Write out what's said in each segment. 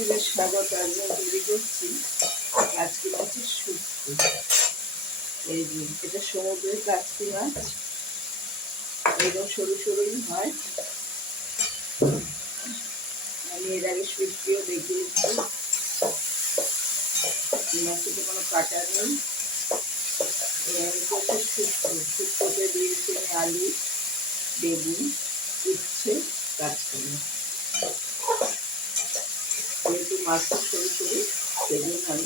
আজকে বেশ সাদা কাজে তৈরি করছি কাচকি মাছের শুক্তো। এই যে এটা সমুদ্রের কাচকি মাছ, এরকম সরু সরুই হয়। আমি এর আগে শুক্তিও দেখিয়েছি। এই মাছটাতে কোনো কাটা নেই। আমি করছি শুক্তোতে দিয়েছি আমি আলু, বেগুন, উচ্ছে, কাঁচকলা। যেহেতু মাছটা সরু সরু সেজন্য আমি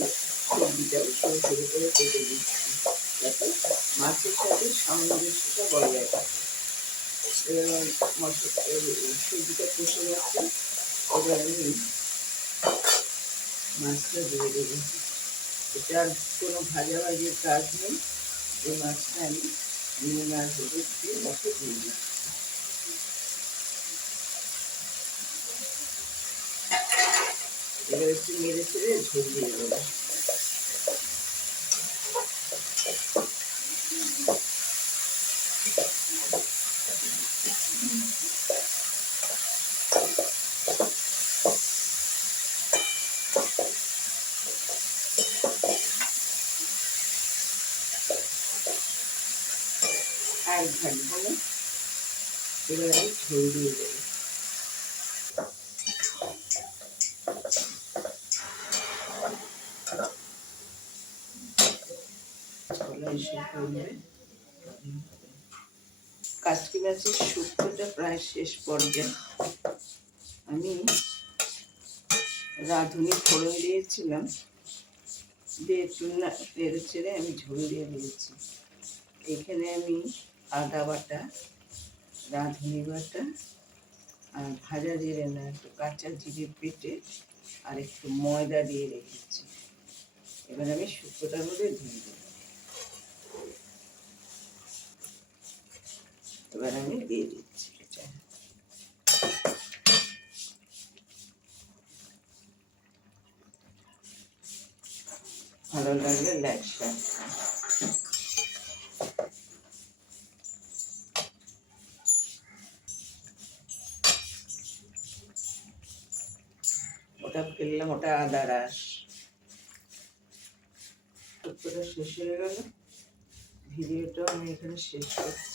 সবজিটাও সরু সরু করে কেটে দিচ্ছি যাতে মাছের সাথে সামঞ্জস্যটা বজায় থাকে। এবার সবজিটা কষে গেছে, এবার আমি মাছটা দিয়ে দেবো। এটার কোনো ভাজাভাজির কাজ নেই। এই মাছটা আমি নুন আর হলুদ দিয়ে মাছে দিয়ে দিচ্ছি। এবার একটু নেড়ে চেড়ে ঝোল দিয়ে দেবো। আর ঘাটবো না, এবার আমি ঝোল দিয়ে দেবো। কাচকি মাছের শুক্তোটা প্রায় শেষ পর্যায়ে। আমি রাঁধুনি ফোড়ন দিয়েছিলাম, দিয়ে একটু নেড়ে চেড়ে আমি ঝোল দিয়ে দিয়েছি। এখানে আমি আদা বাটা, রাঁধুনি বাটা আর ভাজা জিরে না, একটু কাঁচা জিরে পেটে আর একটু ময়দা দিয়ে রেখেছি। এবার আমি শুক্তোটার মধ্যে দিয়ে দেবো। এবার আমি দিয়ে দিচ্ছি এটা। ভালো লাগলে লাইক শেয়ার। ওটা ফেললাম, ওটা আদা রস। শুক্তোটা শেষ হয়ে গেল, ভিডিওটা আমি এখানে শেষ করছি।